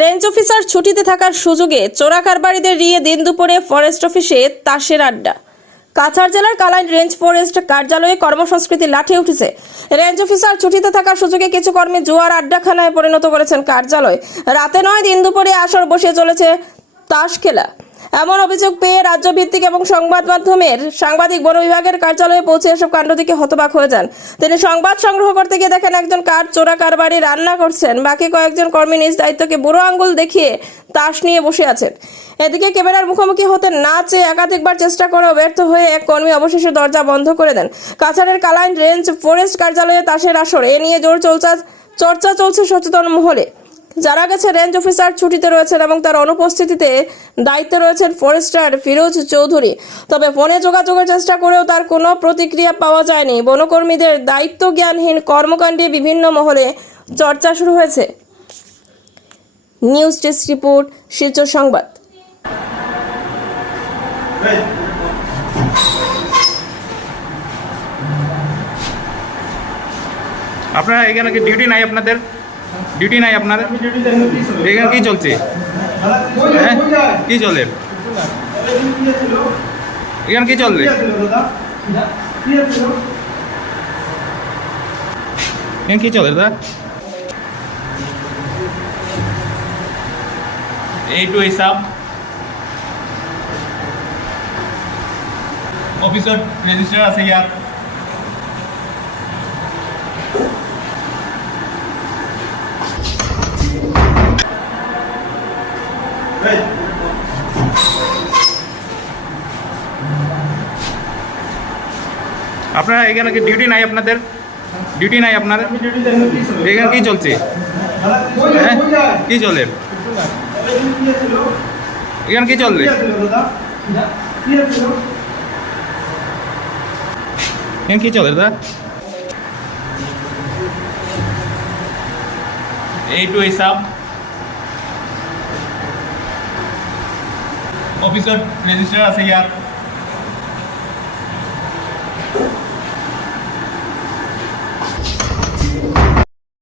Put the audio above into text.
Range officer ছুটিতে থাকার সুযোগে চোরাকারবারিদের রিয়ে দিন দুপুরে ফরেস্ট অফিসে তাসের আড্ডা। কাছাড় জেলার কালাইন রেঞ্জ ফরেস্ট কার্যালয়ে কর্মসংস্কৃতি লাঠে উঠেছে। রেঞ্জ অফিসার ছুটিতে থাকার সুযোগে কিছু কর্মী জুয়ার আড্ডাখানায় পরিণত করেছেন কার্যালয়। রাতে নয়, দিন দুপুরে আসর বসে চলেছে তাস খেলা এমন অভিযোগ পেয়ে রাজ্যভিত্তিক এবং সংবাদ মাধ্যমের সাংবাদিক বন বিভাগের কার্যালয়ে পৌঁছে এসব কাণ্ড থেকে হতবাক হয়ে যান। তিনি সংবাদ সংগ্রহ করতে গিয়ে দেখেন একজন কাঠ চোরা কারবারি রান্না করছেন, বাকি কয়েকজন কর্মী নিজ দায়িত্বকে বুড়ো আঙ্গুল দেখিয়ে তাস নিয়ে বসে আছেন। এদিকে ক্যামেরার মুখোমুখি হতে না চেয়ে একাধিকবার চেষ্টা করেও ব্যর্থ হয়ে এক কর্মী অবশেষে দরজা বন্ধ করে দেন। কাছাড়ের কালাইন রেঞ্জ ফরেস্ট কার্যালয়ে তাসের আসর, এ নিয়ে জোর চর্চা চর্চা চলছে সচেতন মহলে। জানা গেছে রেঞ্জ অফিসার ছুটিতে রয়েছেন এবং তার অনুপস্থিতিতে দায়িত্বে রয়েছেন ফরেস্টার ফিরোজ চৌধুরী। তবে ফোনে যোগাযোগের চেষ্টা করেও তার কোনো প্রতিক্রিয়া পাওয়া যায়নি। বনকর্মীদের দায়িত্ব জ্ঞানহীন কর্মকাণ্ডে বিভিন্ন মহলে চর্চা শুরু হয়েছে। নিউজ ডেস্ক রিপোর্ট, শিলচর সংবাদ। আপনারা এখানে ডিউটি নাই আপনাদের? ডিউটি নাই আপনাদের এখানে কি চলছে? হ্যাঁ? কি চলে? এখানে কি চলছে এখানে কি চলে দাদা? এইটো হিসাব অফিসত রেজিষ্টাৰ আছে ইয়াত আপনারা এখানে কি ডিউটি নাই আপনাদের? ডিউটি নাই আপনাদের? এখানে কি চলছে? হ্যাঁ? কি চলে? এখানে কি চলছে এখানে কি চলে দাদা? এইটো হিসাব অফিসত রেজিষ্টাৰ আছে ইয়াত